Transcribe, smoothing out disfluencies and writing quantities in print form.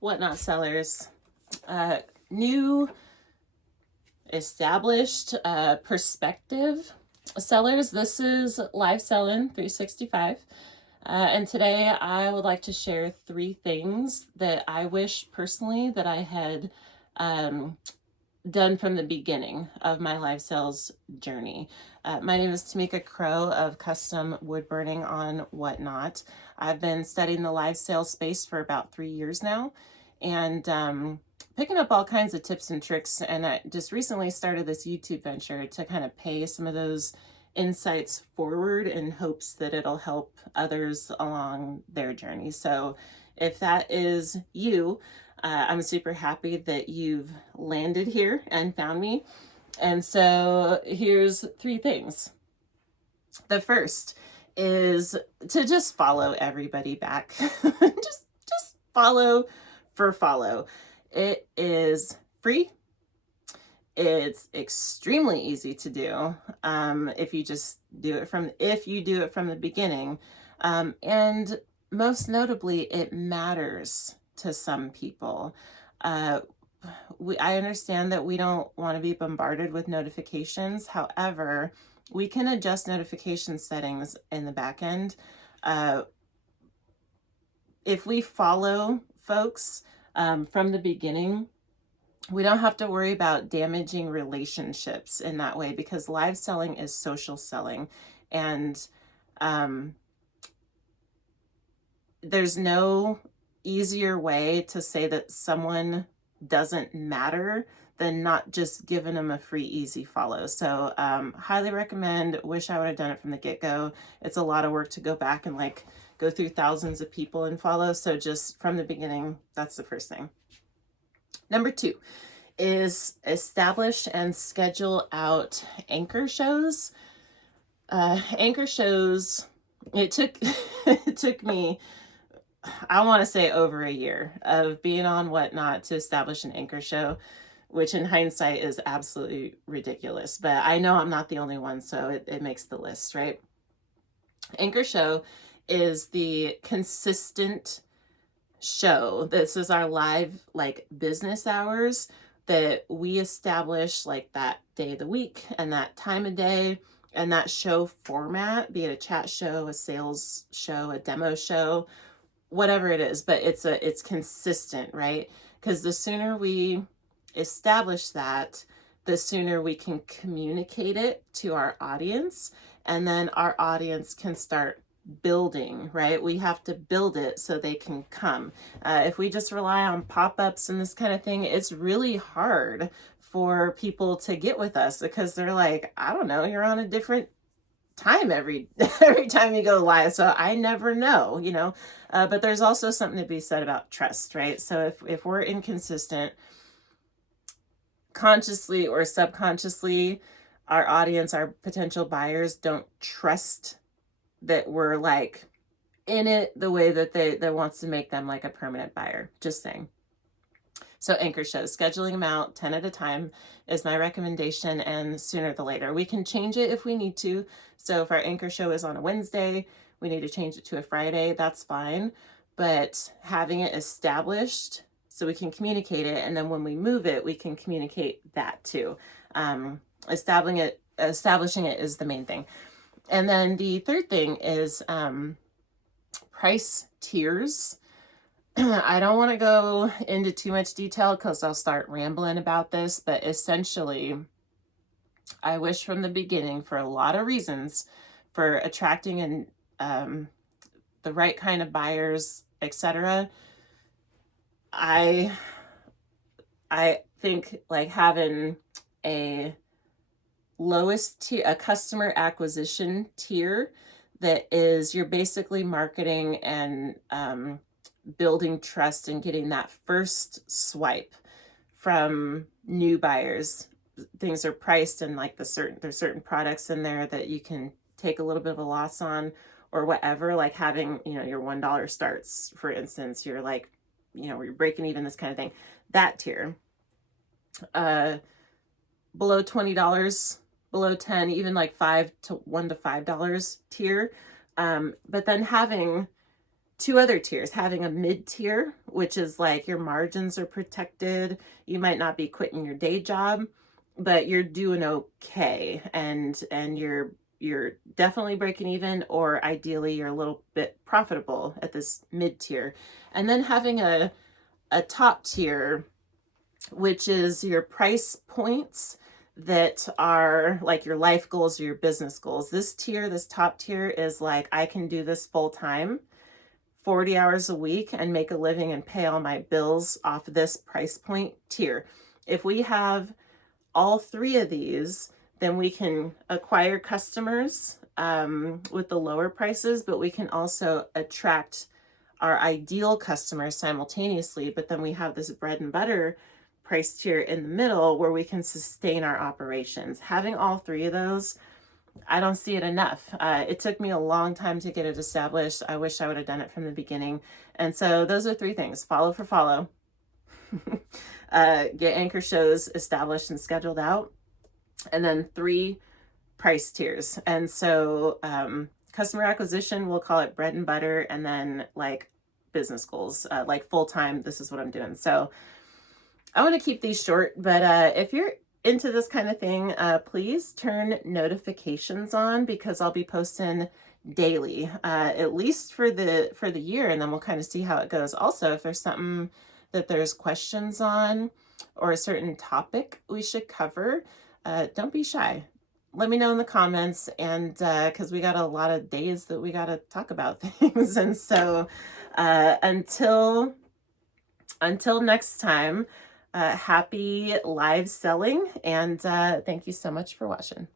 Whatnot sellers, new, established, perspective sellers. This is Live Selling 365. And today I would like to share 3 things that I wish personally that I had done from the beginning of my live sales journey. My name is Tamika Crow of Custom Wood Burning on Whatnot. I've been studying the live sales space for about 3 years now, and picking up all kinds of tips and tricks. And I just recently started this YouTube venture to kind of pay some of those insights forward in hopes that it'll help others along their journey. So if that is you, I'm super happy that you've landed here and found me. And so here's 3 things. The first is to just follow everybody back. just follow for follow. It is free. It's extremely easy to do if you do it from the beginning, and most notably, it matters to some people. I understand that we don't want to be bombarded with notifications. However, we can adjust notification settings in the back end. If we follow folks from the beginning, we don't have to worry about damaging relationships in that way, because live selling is social selling. And there's no easier way to say that someone doesn't matter than not just giving them a free, easy follow. So highly recommend. Wish I would have done it from the get-go. It's a lot of work to go back and go through thousands of people and follow. So just from the beginning, that's the first thing. Number 2 is establish and schedule out anchor shows. Anchor shows, it took me, I want to say, over a year of being on Whatnot to establish an anchor show, which in hindsight is absolutely ridiculous. But I know I'm not the only one, so it makes the list, right? Anchor show is the consistent show. This is our live business hours that we establish that day of the week and that time of day and that show format, be it a chat show, a sales show, a demo show, whatever it is, but it's consistent, right? Because the sooner we establish that, the sooner we can communicate it to our audience, and then our audience can start building, right? We have to build it so they can come. If we just rely on pop-ups and this kind of thing, it's really hard for people to get with us, because they're like, I don't know, you're on a different time every time you go live, so I never know, but there's also something to be said about trust, right? So if we're inconsistent, consciously or subconsciously, our audience, our potential buyers, don't trust that we're in it the way that that wants to make them a permanent buyer. Just saying. So anchor shows, scheduling them out 10 at a time is my recommendation, and sooner the later. We can change it if we need to. So if our anchor show is on a Wednesday, we need to change it to a Friday, that's fine. But having it established so we can communicate it, and then when we move it, we can communicate that too. Establishing it is the main thing. And then the third thing is price tiers. I don't want to go into too much detail because I'll start rambling about this, but essentially, I wish from the beginning, for a lot of reasons, for attracting and the right kind of buyers, etc. I think having a lowest tier, a customer acquisition tier, that is, you're basically marketing and building trust and getting that first swipe from new buyers. Things are priced and there's certain products in there that you can take a little bit of a loss on or whatever, having, your $1 starts, for instance, you're you're breaking even, this kind of thing. That tier, below $20, below 10, even $1 to $5 tier. But then having two other tiers, having a mid tier, which is like your margins are protected. You might not be quitting your day job, but you're doing okay, and you're definitely breaking even, or ideally you're a little bit profitable at this mid tier. And then having a top tier, which is your price points that are like your life goals or your business goals. This tier, this top tier, is like, I can do this full time, 40 hours a week, and make a living and pay all my bills off this price point tier. If we have all three of these, then we can acquire customers with the lower prices, but we can also attract our ideal customers simultaneously. But then we have this bread and butter price tier in the middle where we can sustain our operations. Having all three of those, I don't see it enough. It took me a long time to get it established. I wish I would have done it from the beginning. And so those are three things: follow for follow, get anchor shows established and scheduled out, and then three price tiers. And so customer acquisition, we'll call it bread and butter, and then like business goals, like full time, this is what I'm doing. So I want to keep these short, but if you're into this kind of thing, please turn notifications on, because I'll be posting daily, at least for the year, and then we'll kind of see how it goes. Also, if there's something that there's questions on, or a certain topic we should cover, don't be shy. Let me know in the comments, and because we got a lot of days that we got to talk about things. And so until next time, happy live selling, and thank you so much for watching.